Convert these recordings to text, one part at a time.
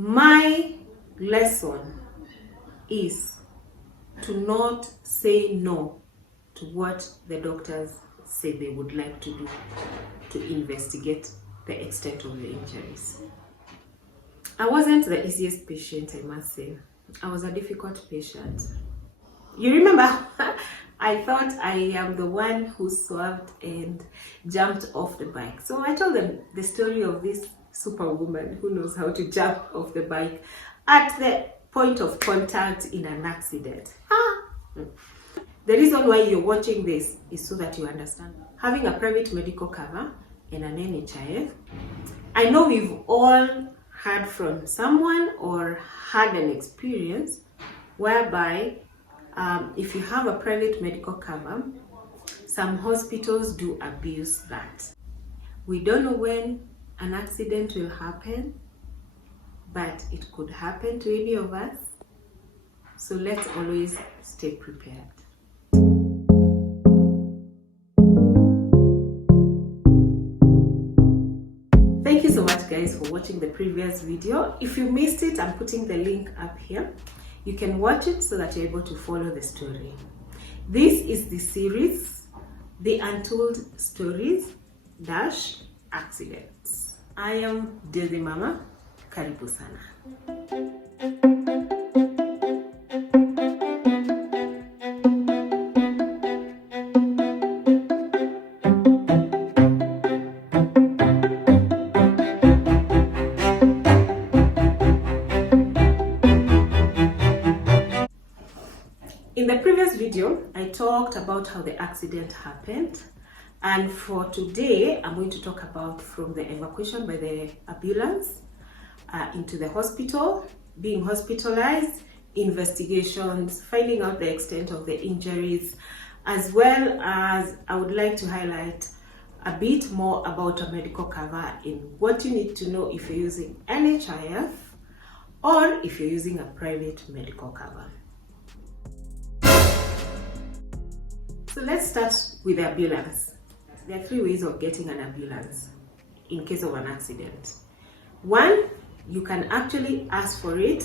My lesson is to not say no to what the doctors say they would like to do to investigate the extent of the injuries. I wasn't the easiest patient, I must say. I was a difficult patient. You remember, I thought I am the one who swerved and jumped off the bike. So I told them the story of this superwoman who knows how to jump off the bike at the point of contact in an accident. The reason why you're watching this is so that you understand. Having a private medical cover and an NHIF, I know we've all heard from someone or had an experience whereby if you have a private medical cover, some hospitals do abuse that. We don't know when an accident will happen, but it could happen to any of us. So let's always stay prepared. Thank you so much guys for watching the previous video. If you missed it, I'm putting the link up here. You can watch it so that you're able to follow the story. This is the series, The Untold Stories - Accidents. I am Nduthi Mama. Karibu sana. In the previous video, I talked about how the accident happened, and for today, I'm going to talk about from the evacuation by the ambulance into the hospital, being hospitalized, investigations, finding out the extent of the injuries, as well as I would like to highlight a bit more about a medical cover in what you need to know if you're using NHIF or if you're using a private medical cover. So let's start with the ambulance. There are 3 ways of getting an ambulance in case of an accident. One, you can actually ask for it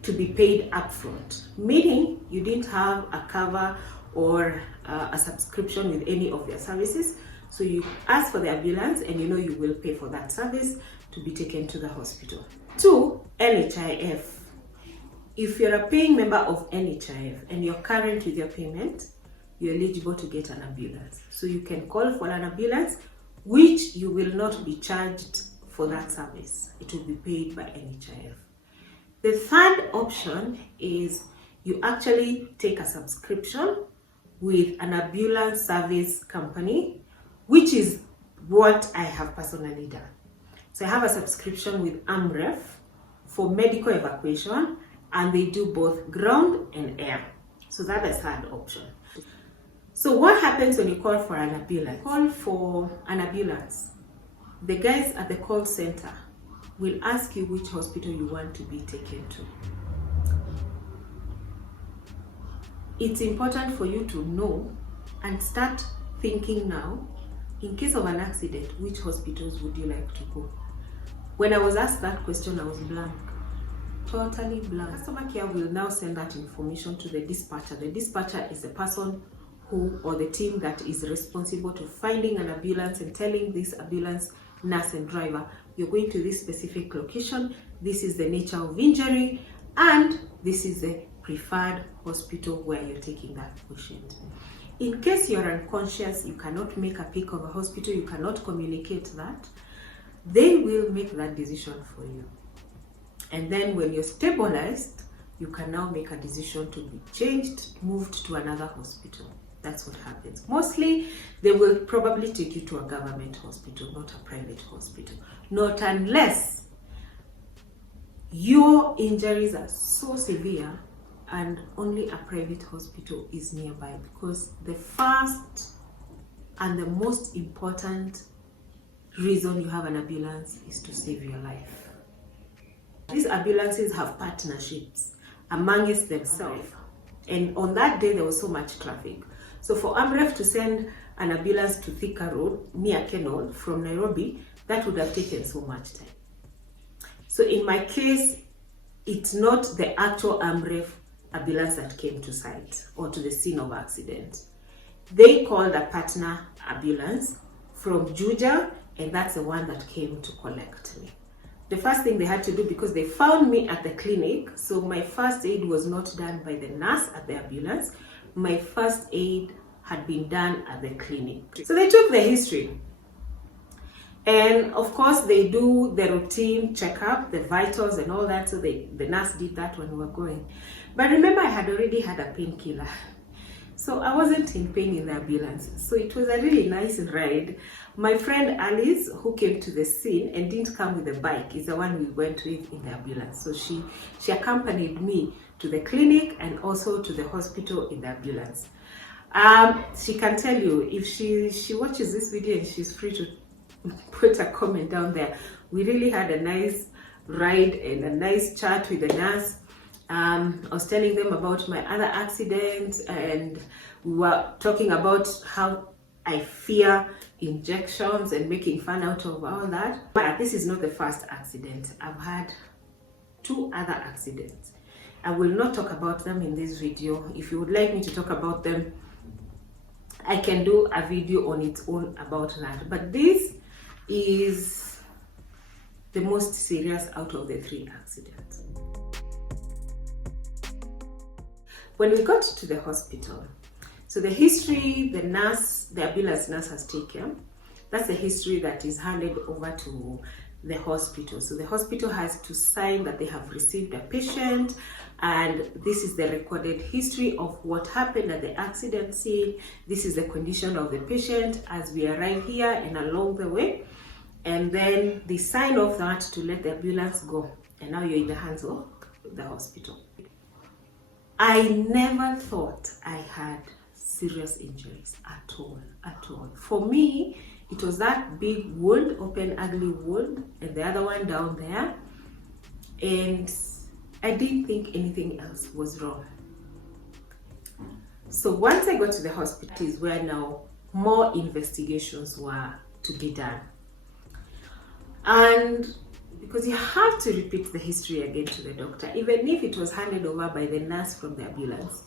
to be paid upfront, meaning you didn't have a cover or a subscription with any of their services. So you ask for the ambulance and you know you will pay for that service to be taken to the hospital. 2, NHIF. If you're a paying member of NHIF and you're current with your payment, you're eligible to get an ambulance. So you can call for an ambulance, which you will not be charged for that service. It will be paid by NHIF. The third option is you actually take a subscription with an ambulance service company, which is what I have personally done. So I have a subscription with AMREF for medical evacuation, and they do both ground and air. So that is the third option. So what happens when you call for an ambulance? Call for an ambulance. The guys at the call center will ask you which hospital you want to be taken to. It's important for you to know and start thinking now, in case of an accident, which hospitals would you like to go? When I was asked that question, I was blank. Totally blank. Customer care will now send that information to the dispatcher. The dispatcher is the person or the team that is responsible to finding an ambulance and telling this ambulance nurse and driver, you're going to this specific location, this is the nature of injury, and this is the preferred hospital where you're taking that patient. In case you're unconscious, you cannot make a pick of a hospital, you cannot communicate that, they will make that decision for you. And then when you're stabilized, you can now make a decision to be changed, moved to another hospital. That's what happens. Mostly, they will probably take you to a government hospital, not a private hospital. Not unless your injuries are so severe and only a private hospital is nearby, because the first and the most important reason you have an ambulance is to save your life. These ambulances have partnerships amongst themselves, and on that day there was so much traffic. So for AMREF to send an ambulance to Thika Road near Kenol from Nairobi, that would have taken so much time. So in my case, it's not the actual AMREF ambulance that came to site or to the scene of accident. They called a partner ambulance from Juja, and that's the one that came to collect me. The first thing they had to do, because they found me at the clinic, so my first aid was not done by the nurse at the ambulance. My first aid had been done at the clinic. So they took the history. And of course, they do the routine checkup, the vitals and all that. So the nurse did that when we were going. But remember, I had already had a painkiller. So I wasn't in pain in the ambulance. So it was a really nice ride. My friend Alice, who came to the scene and didn't come with the bike, is the one we went with in the ambulance. So she accompanied me to the clinic and also to the hospital in the ambulance. She can tell you, if she watches this video, and she's free to put a comment down there. We really had a nice ride and a nice chat with the nurse. I was telling them about my other accidents, and we were talking about how I fear injections and making fun out of all that. But this is not the first accident. I've had 2 other accidents. I will not talk about them in this video. If you would like me to talk about them, I can do a video on its own about that. But this is the most serious out of the 3 accidents. When we got to the hospital, so the history the ambulance nurse has taken, that's the history that is handed over to the hospital. So the hospital has to sign that they have received a patient, and this is the recorded history of what happened at the accident scene. This is the condition of the patient as we arrive here and along the way. And then they sign off that to let the ambulance go. And now you're in the hands of the hospital. I never thought I had serious injuries at all. For me, it was that big wound, open ugly wound, and the other one down there. And I didn't think anything else was wrong. So once I got to the hospital is where now more investigations were to be done. And because you have to repeat the history again to the doctor, even if it was handed over by the nurse from the ambulance,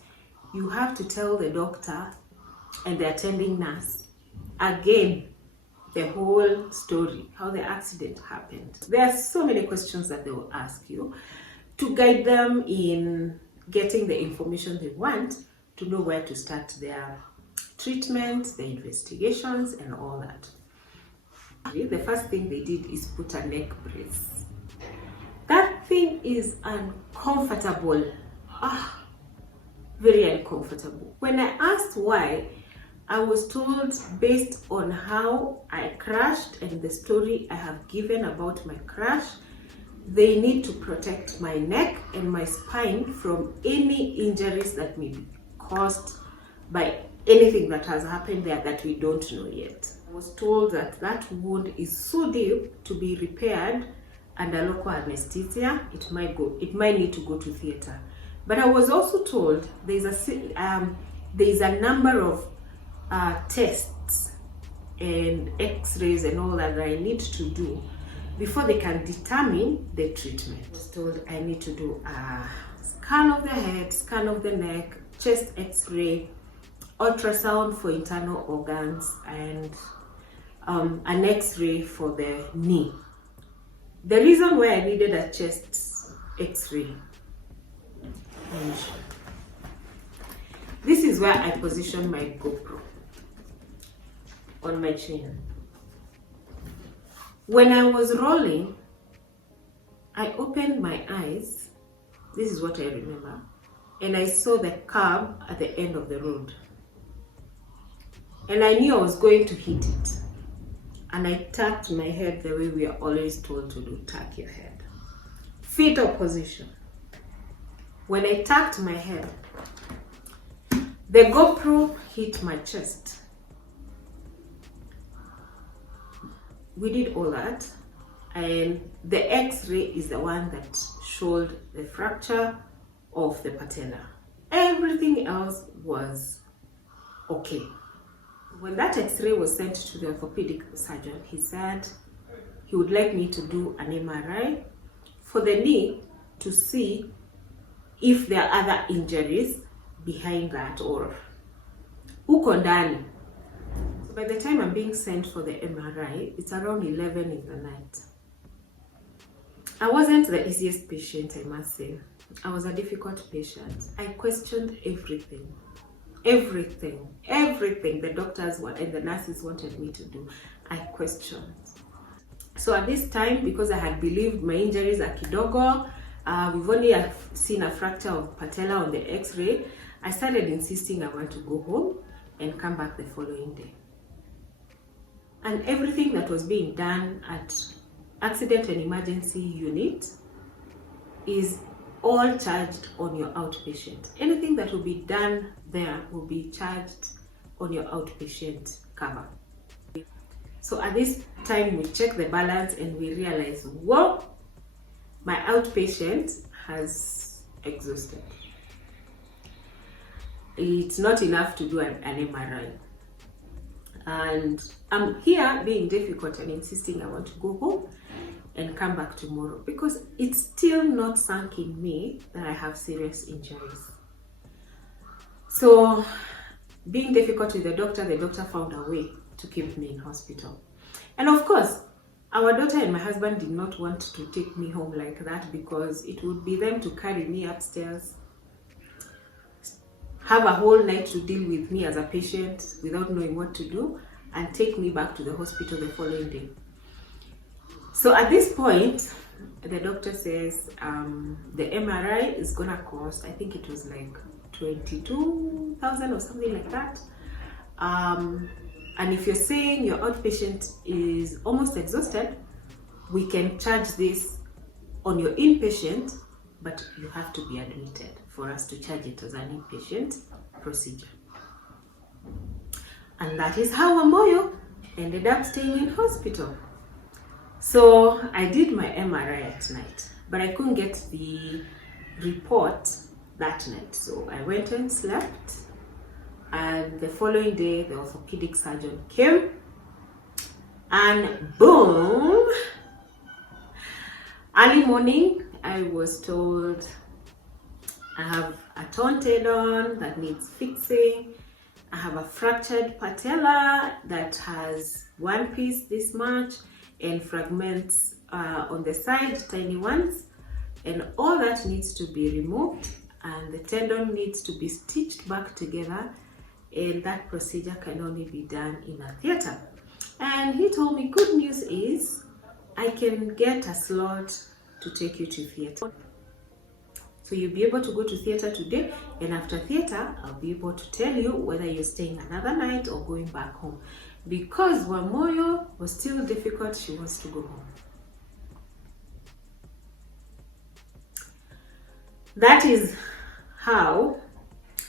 you have to tell the doctor and the attending nurse again the whole story, how the accident happened. There are so many questions that they will ask you to guide them in getting the information they want to know where to start their treatment, the investigations, and all that. The first thing they did is put a neck brace. That thing is uncomfortable. Very uncomfortable. When I asked why, I was told based on how I crashed and the story I have given about my crash, they need to protect my neck and my spine from any injuries that may be caused by anything that has happened there that we don't know yet. I was told that that wound is so deep to be repaired under local anesthesia. It might need to go to theater. But I was also told there's a number of tests and x-rays and all that I need to do before they can determine the treatment. I was told I need to do a scan of the head, scan of the neck, chest x-ray, ultrasound for internal organs, and an x-ray for the knee. The reason why I needed a chest x-ray, this is where I position my GoPro on my chin. When I was rolling, I opened my eyes, this is what I remember, and I saw the curb at the end of the road. And I knew I was going to hit it. And I tapped my head the way we are always told to do, tap your head. Fetal position. When I tapped my head, the GoPro hit my chest. We did all that, and the x-ray is the one that showed the fracture of the patella. Everything else was okay. When that x-ray was sent to the orthopedic surgeon, he said he would like me to do an MRI for the knee to see if there are other injuries behind that or uko ndani. So by the time I'm being sent for the MRI, it's around 11 in the night. I wasn't the easiest patient, I must say. I was a difficult patient. I questioned everything the doctors and the nurses wanted me to do. I questioned. So at this time, because I had believed my injuries are kidogo, we've only seen a fracture of patella on the x-ray, I started insisting I want to go home and come back the following day. And everything that was being done at accident and emergency unit is all charged on your outpatient. Anything that will be done there will be charged on your outpatient cover. So at this time, we check the balance and we realize, whoa, my outpatient has exhausted. It's not enough to do an MRI. And I'm here being difficult and insisting I want to go home and come back tomorrow because it's still not sunk in me that I have serious injuries. So being difficult with the doctor found a way to keep me in hospital. And of course, our daughter and my husband did not want to take me home like that because it would be them to carry me upstairs, have a whole night to deal with me as a patient without knowing what to do, and take me back to the hospital the following day. So at this point, the doctor says the MRI is gonna cost, I think it was like 22,000 or something like that. And if you're saying your outpatient is almost exhausted, we can charge this on your inpatient, but you have to be admitted for us to charge it as an inpatient procedure. And that is how Amoyo ended up staying in hospital. So I did my MRI at night, but I couldn't get the report that night. So I went and slept, and the following day the orthopedic surgeon came, and boom, early morning I was told I have a torn tendon that needs fixing. I have a fractured patella that has one piece this much and fragments on the side, tiny ones, and all that needs to be removed, and the tendon needs to be stitched back together, and that procedure can only be done in a theater. And he told me, good news is I can get a slot to take you to theater. So you'll be able to go to theater today, and after theater, I'll be able to tell you whether you're staying another night or going back home. Because Wamoyo was still difficult, she wants to go home. That is how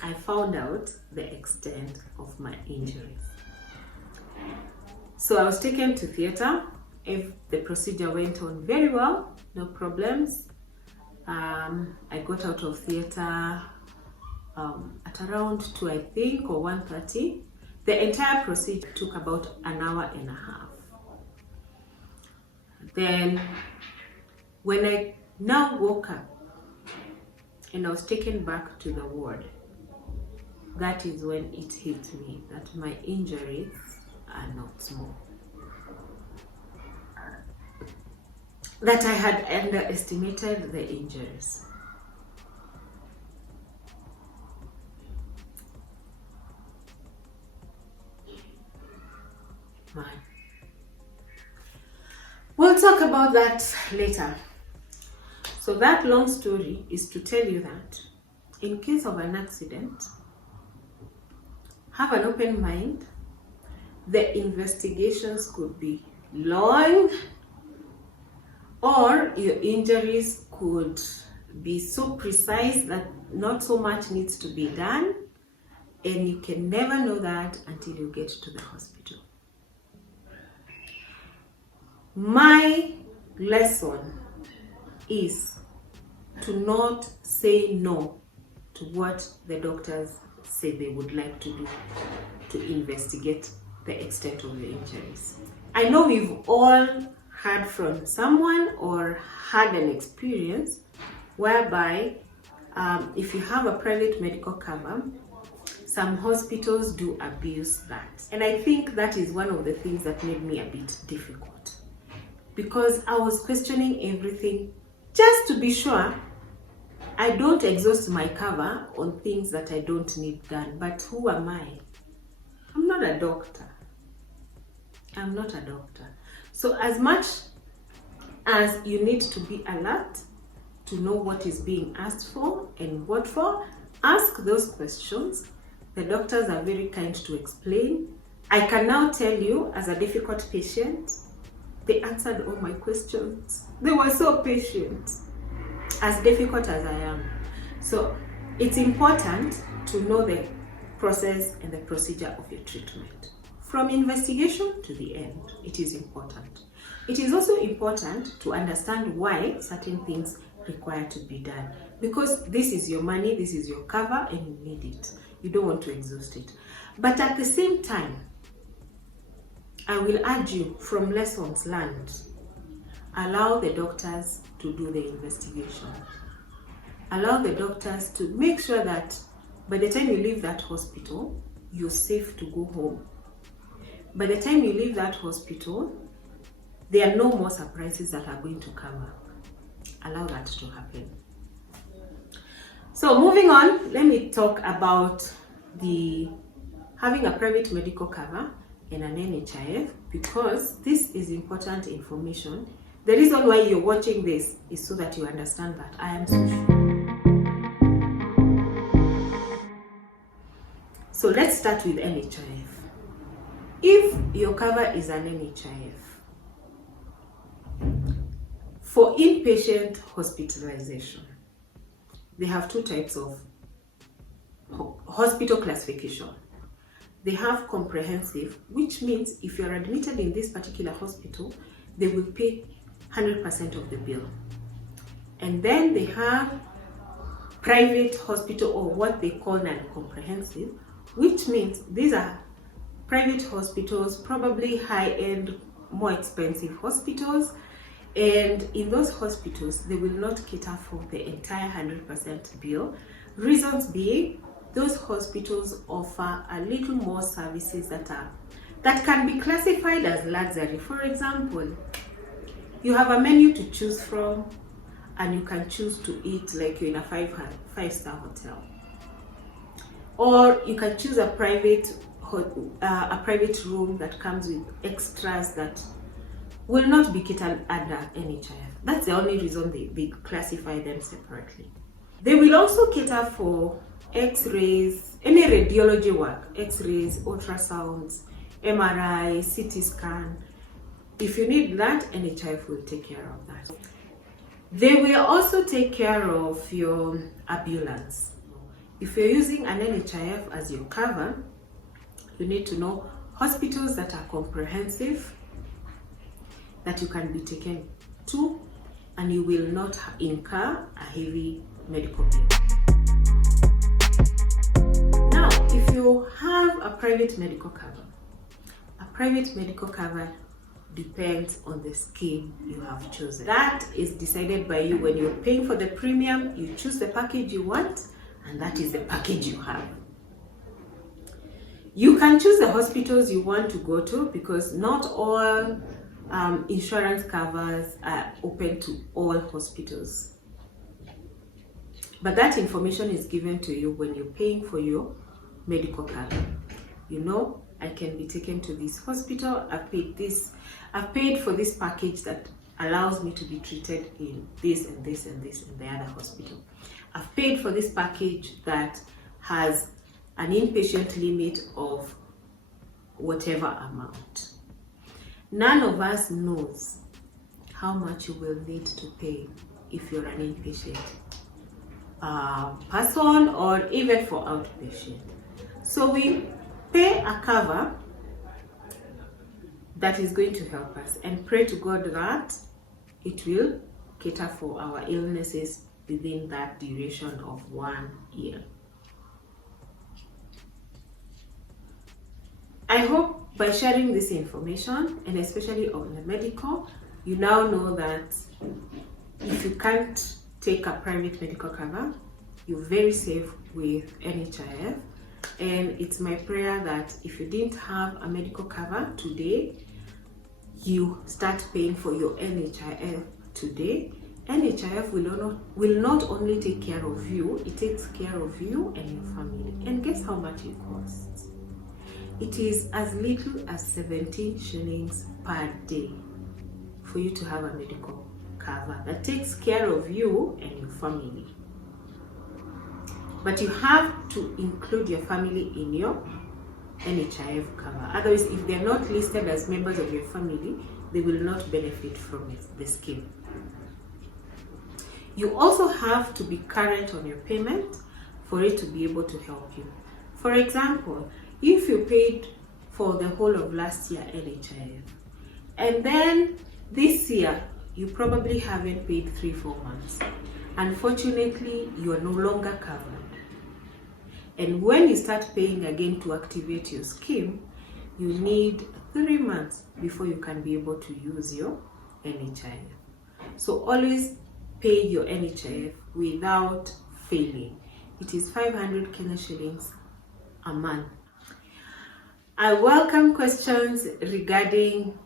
I found out the extent of my injuries. So I was taken to theater. If the procedure went on very well, no problems. I got out of theater at around 2, I think, or 1:30. The entire procedure took about an hour and a half. Then when I now woke up and I was taken back to the ward, that is when it hit me that my injuries are not small. That I had underestimated the injuries. Man. We'll talk about that later. So that long story is to tell you that in case of an accident, have an open mind. The investigations could be long, or your injuries could be so precise that not so much needs to be done, and you can never know that until you get to the hospital. My lesson is to not say no to what the doctors say they would like to do to investigate the extent of the injuries. I know we've all heard from someone or had an experience whereby if you have a private medical cover, some hospitals do abuse that. And I think that is one of the things that made me a bit difficult, because I was questioning everything just to be sure I don't exhaust my cover on things that I don't need done. But who am I? I'm not a doctor. I'm not a doctor. So as much as you need to be alert to know what is being asked for and what for, ask those questions. The doctors are very kind to explain. I can now tell you, as a difficult patient, they answered all my questions. They were so patient, as difficult as I am. So it's important to know the process and the procedure of your treatment. From investigation to the end, it is important. It is also important to understand why certain things require to be done, because this is your money, this is your cover, and you need it. You don't want to exhaust it. But at the same time, I will urge you, from lessons learned, allow the doctors to do the investigation. Allow the doctors to make sure that by the time you leave that hospital, you're safe to go home. By the time you leave that hospital, there are no more surprises that are going to come up. Allow that to happen. So moving on, let me talk about having a private medical cover and an NHIF, because this is important information. The reason why you're watching this is so that you understand that I am so sure. So let's start with NHIF. If your cover is an NHIF, for inpatient hospitalization, they have two types of hospital classification. They have comprehensive, which means if you're admitted in this particular hospital, they will pay 100% of the bill. And then they have private hospital, or what they call non-comprehensive, which means these are private hospitals, probably high-end, more expensive hospitals. And in those hospitals, they will not cater for the entire 100% bill. Reasons being, those hospitals offer a little more services that can be classified as luxury. For example, you have a menu to choose from, and you can choose to eat like you're in a five-star hotel. Or you can choose a private room that comes with extras that will not be catered under NHIF. That's the only reason they classify them separately. They will also cater for X-rays, any radiology work, X-rays, ultrasounds, MRI, CT scan. If you need that, NHIF will take care of that. They will also take care of your ambulance. If you're using an NHIF as your cover, you need to know hospitals that are comprehensive, that you can be taken to, and you will not incur a heavy medical bill. Now, if you have a private medical cover depends on the scheme you have chosen. That is decided by you. When you're paying for the premium, you choose the package you want, and that is the package you have. You can choose the hospitals you want to go to, because not all insurance covers are open to all hospitals. But that information is given to you when you're paying for your medical cover. You know, I can be taken to this hospital, I've paid for this package that allows me to be treated in this and this and this in the other hospital. I've paid for this package that has an inpatient limit of whatever amount. None of us knows how much you will need to pay if you're an inpatient person, or even for outpatient. So we pay a cover that is going to help us, and pray to God that it will cater for our illnesses within that duration of 1 year. I hope by sharing this information, and especially on the medical, You now know that if you can't take a private medical cover, you're very safe with NHIF. And it's my prayer that if you didn't have a medical cover today, you start paying for your NHIF today. NHIF will not only take care of you, it takes care of you and your family. And guess how much it costs? It is as little as 17 shillings per day for you to have a medical cover that takes care of you and your family. But you have to include your family in your NHIF cover. Otherwise, if they're not listed as members of your family, they will not benefit from the scheme. You also have to be current on your payment for it to be able to help you. For example, if you paid for the whole of last year NHIF, and then this year you probably haven't paid 3-4 months, unfortunately you are no longer covered. And when you start paying again to activate your scheme, you need 3 months before you can be able to use your NHIF. So always pay your NHIF without failing. It is 500 Kenya shillings a month. I welcome questions regarding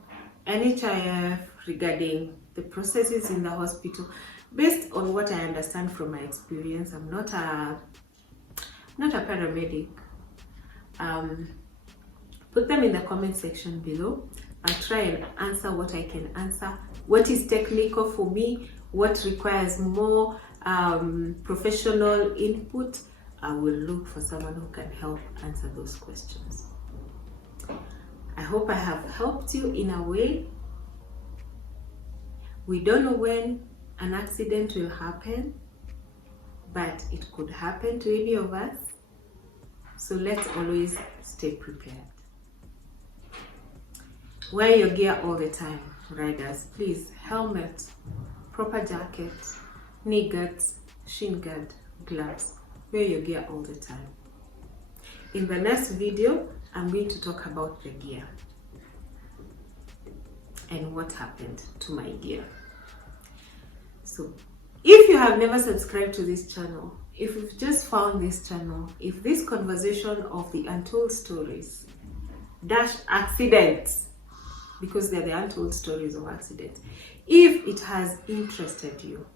NHIF, regarding the processes in the hospital. Based on what I understand from my experience, I'm not a paramedic. Put them in the comment section below. I'll try and answer what I can answer. What is technical for me, what requires more professional input, I will look for someone who can help answer those questions. I hope I have helped you in a way. We don't know when an accident will happen, but it could happen to any of us. So let's always stay prepared. Wear your gear all the time, riders. Please, helmet, proper jacket, knee guards, shin guard, gloves. Wear your gear all the time. In the next video, I'm going to talk about the gear and what happened to my gear. So, if you have never subscribed to this channel, if you've just found this channel, if this conversation of the untold stories - accidents, because they're the untold stories of accidents, if it has interested you,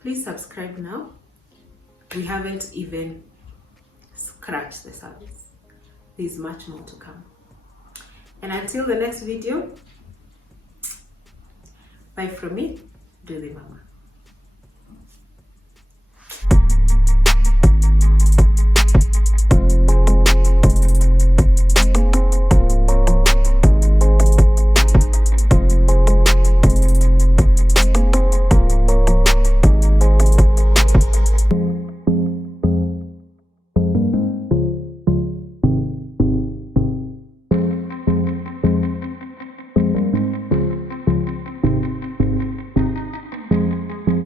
please subscribe now. We haven't even scratched the surface. There's much more to come. And until the next video, bye from me, Nduthi Mama.